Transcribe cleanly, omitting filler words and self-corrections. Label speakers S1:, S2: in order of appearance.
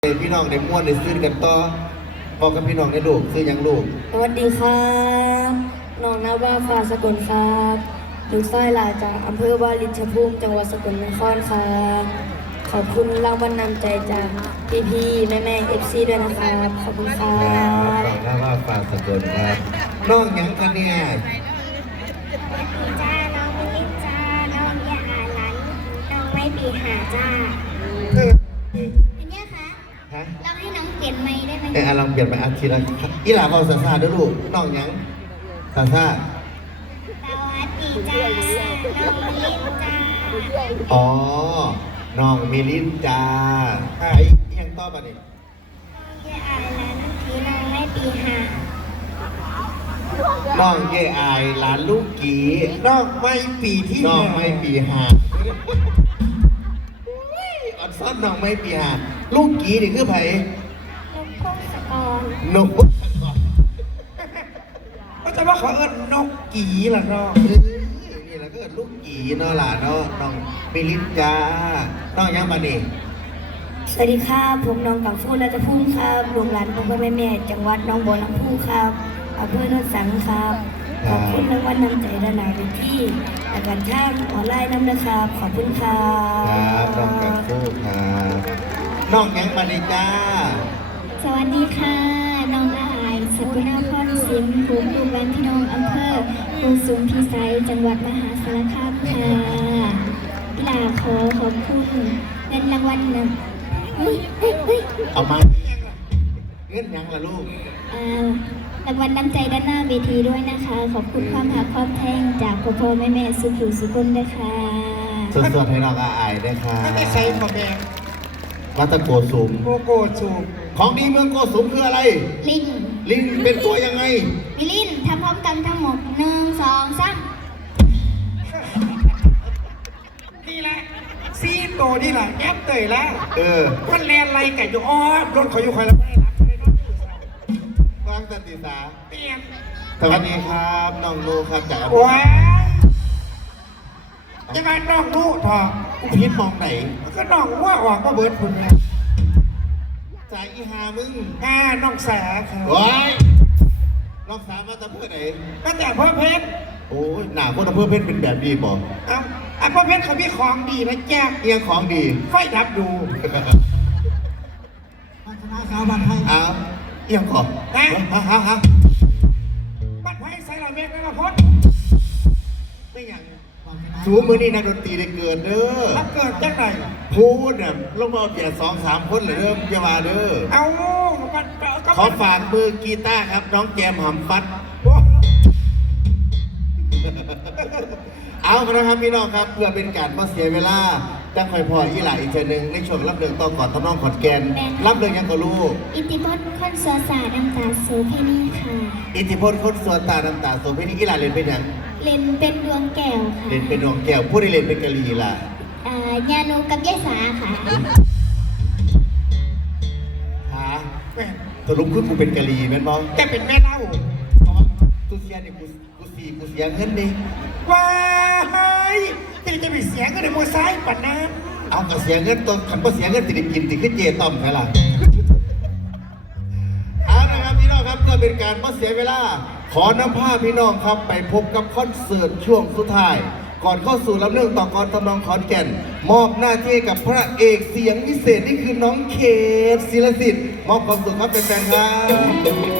S1: พี่น้องในม้วนในซื้อกันต่อบอกกับพี่น้องในลูกซื้อยังลูก
S2: สวัสดีครับน้องนาว่าฟ้าสกลครับลูกชายหลานจากอำเภอวารินชภูมิจังหวัดสกลนครครับขอบคุณรางวัลนำใจจากพี่ๆแม่ๆFCด้วยนะครับขอบคุณครับ
S1: แล้วว่าฝากสกลครับน้องยังกันเนี่ย
S3: จ้าน้องมิลิจ้าน้องยาอาหลันน้องไม่ปีหาจ้าอันเนี้ยคะ
S1: ฮะ
S3: เราให้น้องเปลี่ยนไม้ได้ไหม
S1: ลองเปลี่ยนไปอาทิตย์ละอีหลาบอกซาซาด้วยลูกน้องยังซาซา
S3: สวัสดีจ้าน้องมิลิจ้า
S1: อ๋อน้องมิลินจ้าไอ้ยังต่อมาดิ
S3: น้องยาอาหลันที่น้องไม่ปีหา
S1: น้องเย่อายหลานลูกกีน้องไม่ปีที่น้องไม่ปีหาอันซ้อนน้องไม่ปีหาลูกกีนี่คือไผ
S3: นกพงศกร
S1: นก
S4: ก็จะว่าเขาเอิ้นนกกีล่ะเนาะ
S1: นี่แหละก็เอิ้นลูกกีเนาะล่ะเนาะน้องมิลินจ้าน้องยังมานี่
S2: สวัสดีครับผมน้องกังฟูรัตภูมิครับลูกหลานพ่อพ่อแม่ๆจังหวัดหนองบัวลำพูครับอำเภอโนนสังครับขอบคุณรางวัลนำใจระดับที่อาการช่างออนไลน์นำนะครับขอบคุณครับ
S1: น้องกังฟูครับน้องยังมานี่จ้า
S3: สวัสดีค่ะน้องอายสกุลพรสิงห์ภูมิลูกหลานพี่น้องอำเภอโกสุมพิสัยจังหวัดมหาสารคามค่ะกีฬาขอขอบคุณเงินรางวัลนะ
S1: เอามาเงินยังล่ะลูก
S3: รางวัลน้ำใจด้านหน้าเวทีด้วยนะคะขอบคุณความหักความแท่งจากพ่อพ่อแม่สุขุสุกุลด้วยค่ะ
S1: สดๆให้น้องอายด้วยค่ะ
S4: ไม่ใช่พ่อแม่
S1: วัตโกสุม
S4: โกโก้สูบ
S1: ของดีเมืองโกสุมคืออะไร
S3: ลิง
S1: เป็นตัวยังไง
S3: มิลินทำพร้อมกันทั้งหมด1 2 3
S4: นี่แหละซีโตนี่แหละแอปเตยแล้วคนแลนไรไก่อยู่อ้อรถเขาอยู่คอยละไม่รับเลยนะ
S1: ฟังตันติสา
S4: เปลี่ยน
S1: สวัสดีครับน้องลูกครับจาก
S4: ว้าจะมาน้องลูกเถอะ
S1: กูพิษมองไหน
S4: ก็น้องว่าออกก็เบิร์ดผุนไง
S1: ใจอีหามึง
S4: น้องแสครับ
S1: ว้ายน้องสามาตะเพื่อไหน
S4: ก็แต่เพื่อเพชร
S1: โอ้ยหนาคนตะเพื่อเพชรเป็นแบบดีบอก
S4: เพื่อเพชรเขามีของดีนะแจ๊
S1: เอียงของดี
S4: ไฟดับดู
S1: พัฒนาสาวบ้านไทยเอียงก่อนฮะ
S4: บ้านไทยใส่ลายเมฆไม่มาพ้น
S1: ไม่อย่างชูมือนี่นักดนตรีได้เกิดเด้อ
S4: เกิดจังไหน
S1: พูดเนี่ยลงมาเปลี่ยน2-3 คนเลยเริ่มจะมาเด้อ
S4: เอา
S1: ขอฝากมือกีตาร์ครับน้องแจมหำฟัดเอาละครับพี่น้องครับเพื่อเป็นการไม่เสียเวลาจังคอยพออีหล่าอีกเช่นหนึ่งในช่วงรับเรื่องต่อก่อนทำนองขอนแก่นรับเรื่องยังก็รู้
S3: อิทธิพลคนสวนสาน้ำตาโสเพณีค่ะ
S1: อิทธิพลคนสวนตาน้ำตาโสเพณีอีหล่าเล่นเป็นยัง
S3: เล่นเป็นดวงแก้วค่ะ
S1: เล่นเป็นดวงแก้วผู้ที่เล่นเป็นกะลีล่ะ
S3: ยานูกับยายสาค่ะ
S1: สรุปคือกูเป็นกะลีแม่นบ่
S4: จะเป็นแม่เล่า
S1: ตุเสียนี่กูเสียเงินดิ
S4: ว้ายจะไปเสียเงินในมอไซค์ปัดน้
S1: ำเอากระเสียเงินตัวขันก็เสียเงินติดกินติดขึ้นเจต้อมใช่ล่ะเอาละครับพี่น้องครับเพื่อเป็นการไม่เสียเวลาขอนำผ้าพี่น้องครับไปพบกับคอนเสิร์ตช่วงสุดท้ายก่อนเข้าสู่ลำเรื่องต่อกรทำนองขอนแก่นมอบหน้าที่กับพระเอกเสียงพิเศษนี่คือน้องเขตศิลสิทธิ์มอบความสุขครับเป็นแฟนครับ